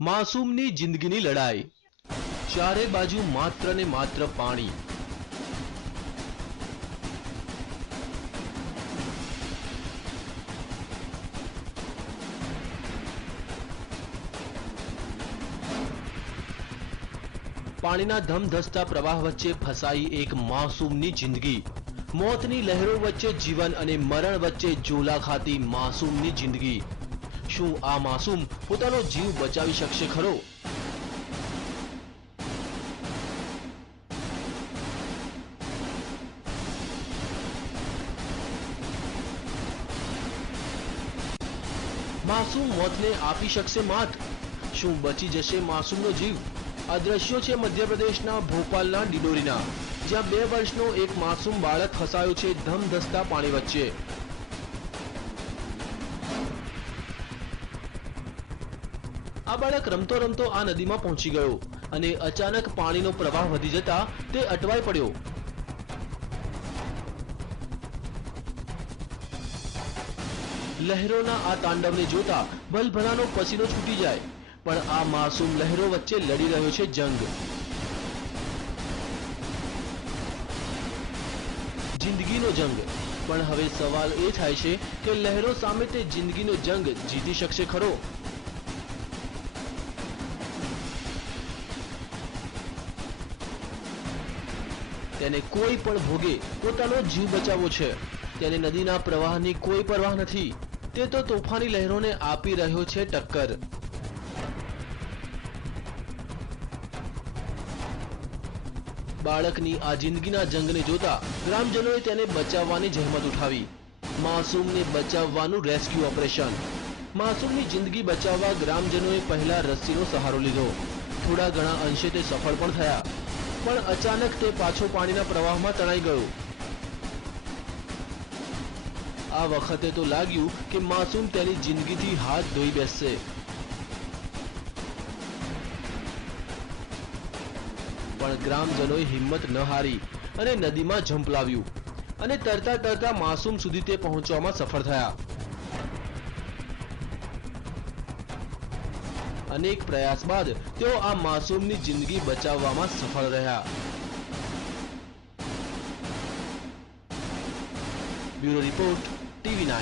માસૂમની જિંદગીની લડાઈ, ચારે બાજુ માત્ર ને માત્ર પાણી। પાણીના ધમધસતા પ્રવાહ વચ્ચે ફસાઈ એક માસૂમની જિંદગી। મોતની લહેરો વચ્ચે જીવન અને મરણ વચ્ચે ઝોલા ખાતી માસૂમની જિંદગી। શું આ માસૂમ પોતાનો જીવ બચાવી શકશે ખરો? માસૂમ મોતને આપી શકશે માત? શું બચી જશે માસૂમનો જીવ? આ દ્રશ્યો છે મધ્યપ્રદેશના ભોપાલના ડિડોરીના, જ્યાં 2 વર્ષનો એક માસૂમ બાળક ફસાયો છે ધમધસતા પાણી વચ્ચે। આ બાળક રમતો રમતો આ નદીમાં પહોંચી ગયો અને અચાનક પાણીનો પ્રવાહ વધી જતા તે અટવાઈ પડ્યો। લહેરોના આ તાંડવને જોતા ભલભલાનો પસીનો છૂટી જાય, પણ આ માસૂમ લહેરો વચ્ચે લડી રહ્યો છે જંગ। જિંદગીનો જંગ। પણ હવે સવાલ એ થાય છે કે લહેરો સામે તે જિંદગીનો જંગ જીતી શકશે ખરો? તેને કોઈ પણ ભોગે પોતાનો જીવ બચાવવો છે। તેને નદીના પ્રવાહની કોઈ પરવાહ નથી। તે તો તોફાની લહેરોને આપી રહ્યો છે ટક્કર। બાળકની આ જિંદગીના જંગને જોતા ગ્રામજનોએ તેને બચાવવાની જહેમત ઉઠાવી। માસૂમને બચાવવાનું રેસ્ક્યુ ઓપરેશન। માસૂમની જિંદગી બચાવવા ગ્રામજનોએ પહેલા રસ્સીનો સહારો લીધો। થોડા ઘણા અંશે તે સફળ પણ થયા, પણ અચાનક તે પાછો પાણીના પ્રવાહમાં તણાઈ ગયો। આ વખતે તો લાગ્યું કે માસૂમ તેની જિંદગીથી હાથ ધોઈ બેસશે, પણ ગ્રામજનોએ હિંમત ન હારી અને નદીમાં ઝંપલાવ્યું અને તરતા તરતા માસૂમ સુધી તે પહોંચવામાં સફળ થયા। અનેક પ્રયાસ બાદ તેઓ આ માસૂમની જિંદગી બચાવવામાં સફળ રહ્યા। Bureau report, TV9।